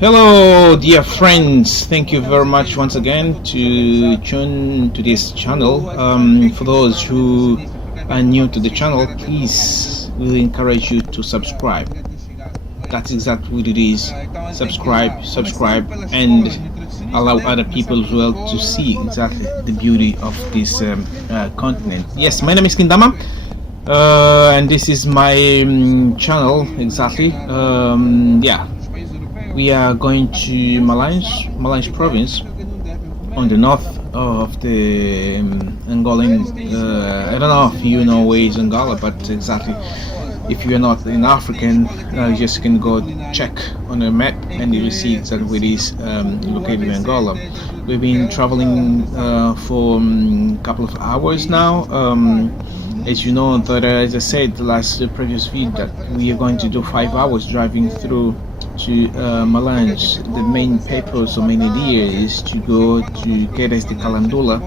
Hello, dear friends. Thank you very much once again to tune to this channel. For those who are new to the channel, please we encourage you to subscribe. That's exactly what it is. Subscribe, and allow other people as well to see exactly the beauty of this continent. Yes, my name is Kindama. And this is my channel exactly. Yeah, we are going to Malanje province on the north of the Angolan. I don't know if you know where is Angola, but exactly if you're not an African, you just can go check on a map and you will see exactly where it is located in Angola. We've been traveling for a couple of hours now. As you know, that as I said the last previous video, that we are going to do 5 hours driving through to Malanje. The main purpose or main idea is to go to get us the Calandula,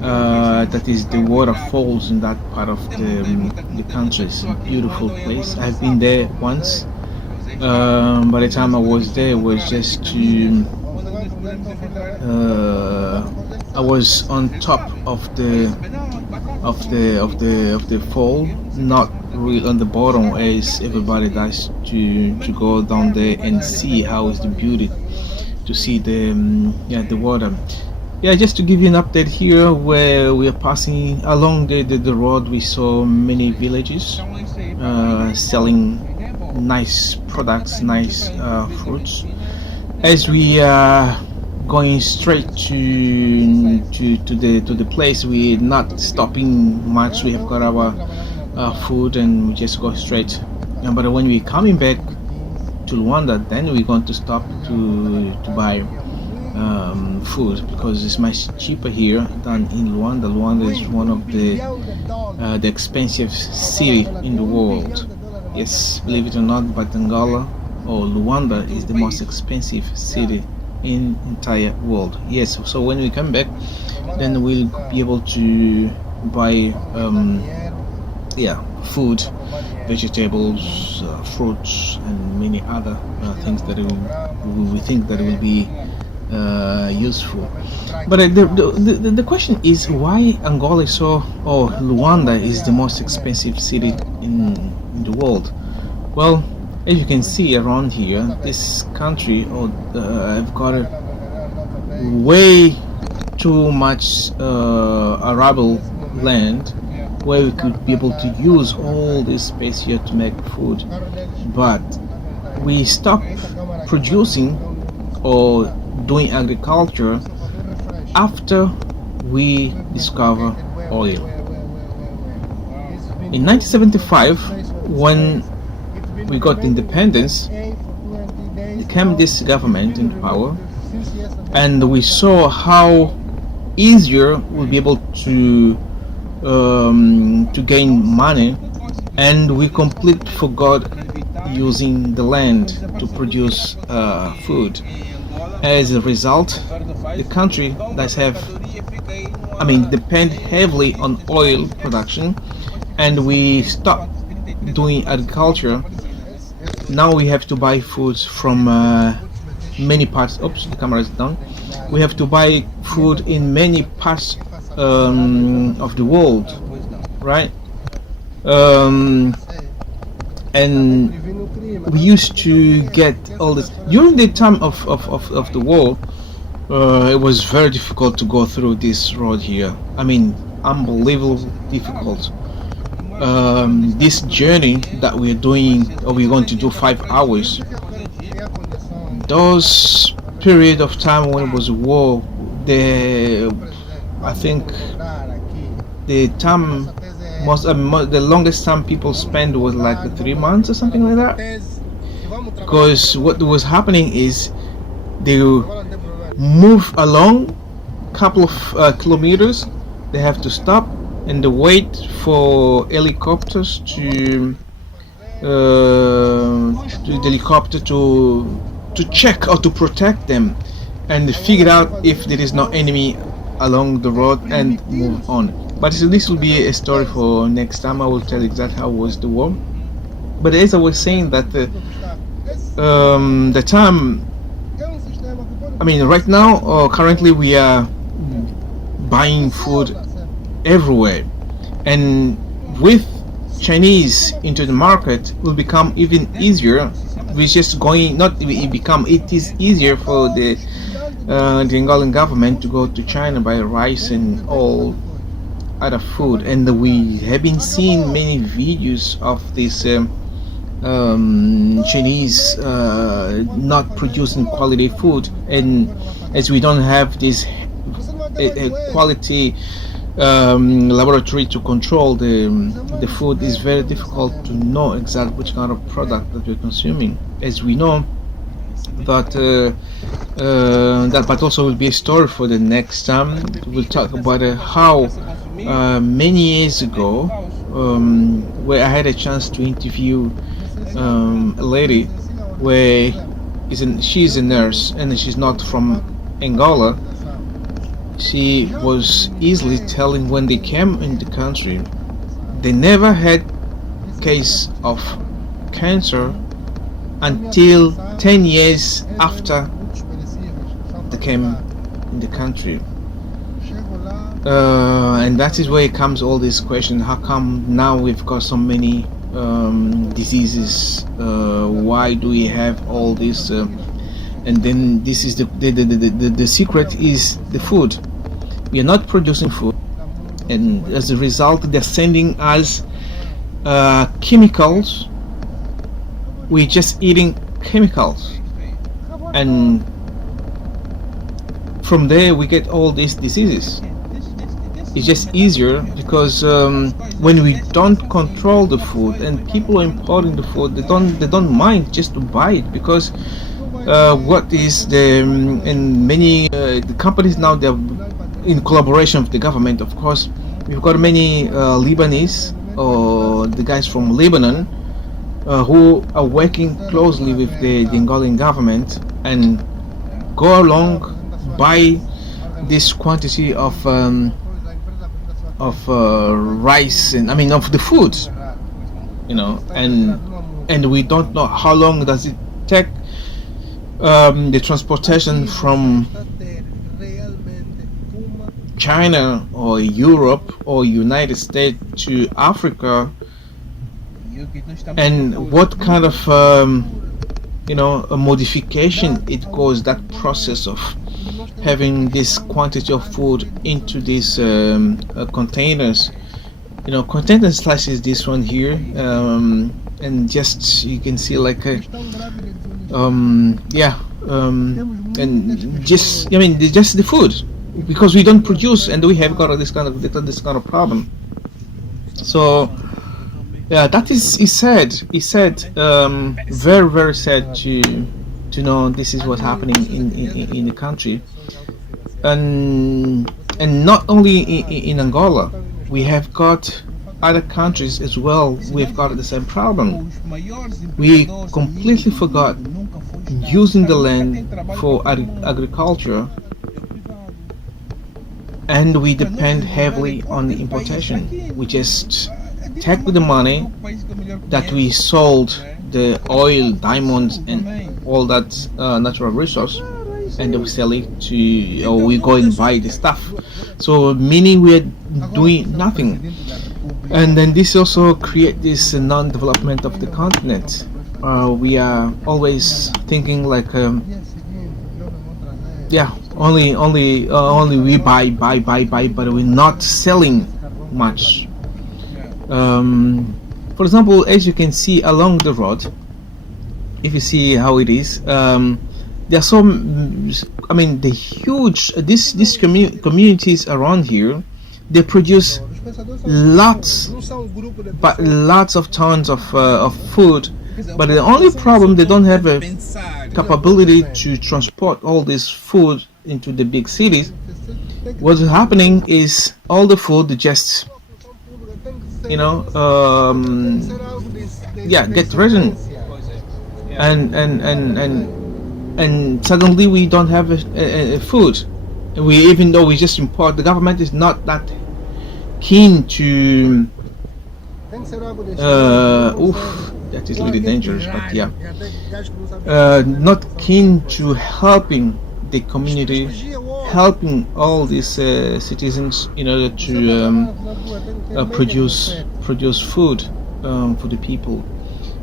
that is the waterfalls in that part of the country. It's a beautiful place. I've been there once. By the time I was there, it was just to I was on top of the fall, not really on the bottom as everybody does, to go down there and see how is the beauty, to see the the water. Yeah, just to give you an update here, where we are passing along the road, we saw many villages selling nice products, nice fruits. As we are going straight to the place, we're not stopping much. We have got our food and we just go straight. But when we're coming back to Luanda, then we're going to stop to buy food, because it's much cheaper here than in Luanda. Luanda is one of the expensive city in the world. Yes, believe it or not, but Angola or Luanda is the most expensive city in entire world. Yes, so when we come back, then we'll be able to buy food, vegetables, fruits, and many other things that we think that will be useful. But the question is, why Angola is so, or Luanda is the most expensive city in the world? Well, as you can see around here, this country have got way too much arable land, where we could be able to use all this space here to make food, but we stop producing or doing agriculture after we discover oil. In 1975, when we got independence, came this government in power, and we saw how easier we'll be able to gain money, and we completely forgot using the land to produce food. As a result, the country does have, depend heavily on oil production, and we stopped doing agriculture. Now we have to buy foods from many parts. Oops, the camera is down. We have to buy food in many parts of the world, right? And we used to get all this during the time of the war. It was very difficult to go through this road here. Unbelievable difficult. This journey that we're doing, or we're going to do 5 hours, those period of time when it was war, I think the time the longest time people spent was like 3 months or something like that. Because what was happening is they move along a couple of kilometers, they have to stop and they wait for helicopters to check or to protect them, and figure out if there is no enemy along the road and move on. But this will be a story for next time. I will tell exactly how was the war. But as I was saying, that the time I mean, right now, currently we are buying food everywhere, and with Chinese into the market will become even easier. We're just going, not it become, it is easier for the Angolan government to go to China buy rice and all other food. And we have been seeing many videos of this Chinese not producing quality food, and as we don't have this quality laboratory to control the food, is very difficult to know exactly which kind of product that we're consuming. As we know that that, but also will be a story for the next time. We'll talk about how many years ago, where I had a chance to interview a lady where she's a nurse and she's not from Angola. She was easily telling when they came in the country, they never had case of cancer until 10 years after they came in the country. And that is where it comes all this question: how come now we've got so many diseases? Why do we have all this? And then this is the secret is the food. We are not producing food, and as a result they're sending us chemicals. We're just eating chemicals, and from there we get all these diseases. It's just easier because when we don't control the food and people are importing the food, they don't mind just to buy it, because what is the and many the companies now, they're in collaboration with the government. Of course, we've got many Lebanese or the guys from Lebanon who are working closely with the Angolan government and go along, buy this quantity of rice, and I mean of the food, and we don't know how long does it take the transportation from China or Europe or United States to Africa, and what kind of a modification it goes, that process of having this quantity of food into these containers. Container slices, this one here, and just you can see like a and just just the food, because we don't produce, and we have got this kind of problem. So yeah, that is sad. He said very, very sad to know this is what's happening in the country, and not only in Angola, we have got other countries as well. We've got the same problem. We completely forgot using the land for agriculture, and we depend heavily on the importation. We just take the money that we sold the oil, diamonds, and all that natural resource, and we sell it to, or we go and buy the stuff. So meaning we're doing nothing, and then this also create this non-development of the continent. We are always thinking like only we buy, but we're not selling much. For example, as you can see along the road, if you see how it is, there are some, the huge these communities around here, they produce lots of tons of food, but the only problem, they don't have a capability to transport all this food into the big cities. What's happening is all the food just get resin, and suddenly we don't have a food. Even though we just import, the government is not that keen to that is really dangerous, but yeah, not keen to helping the community, helping all these citizens in order to produce food for the people.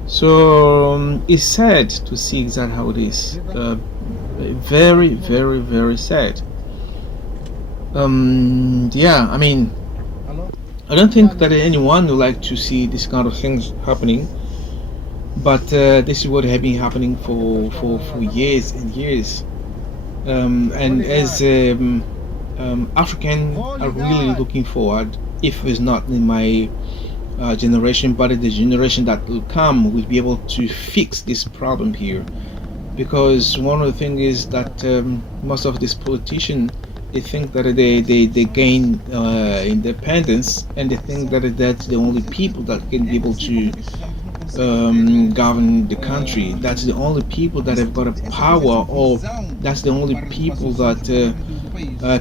So it's sad to see exactly how it is. Very, very, very sad. Yeah, I mean, I don't think that anyone would like to see this kind of things happening, but this is what has been happening for years and years. And as African are really looking forward, if it's not in my generation, but in the generation that will come, will be able to fix this problem here. Because one of the things is that most of these politicians, they think that they gain independence, and they think that that's the only people that can be able to govern the country. That's the only people that have got a power, or that's the only people that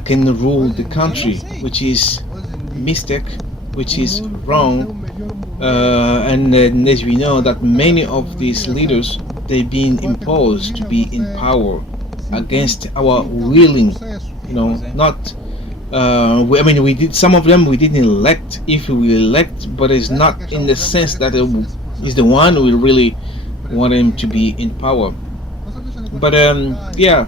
can rule the country, which is mistake, which is wrong. And as we know that many of these leaders, they've been imposed to be in power against our willing, not I mean, we did, some of them we didn't elect. If we elect, but it's not in the sense that it is the one we really want him to be in power. But yeah,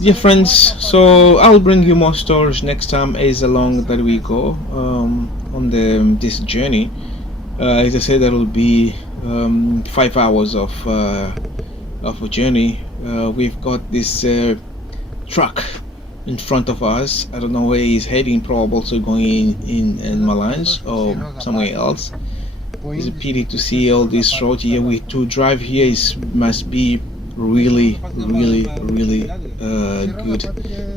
dear friends, so I'll bring you more stories next time as along that we go on this journey. As I said, that will be 5 hours of a journey. We've got this truck in front of us. I don't know where he's heading, probably also going in Malanje or somewhere else. It's a pity to see all this road here. To drive here must be really, really, really good,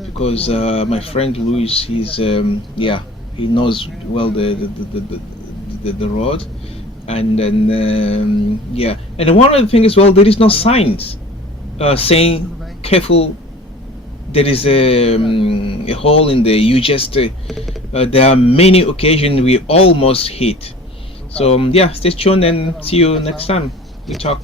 because my friend Luis, he's yeah, he knows well the road, and then yeah, and one of the things as well, there is no signs saying careful. There is a hole in there. You just there are many occasions we almost hit. So yeah, stay tuned and see you next time we talk.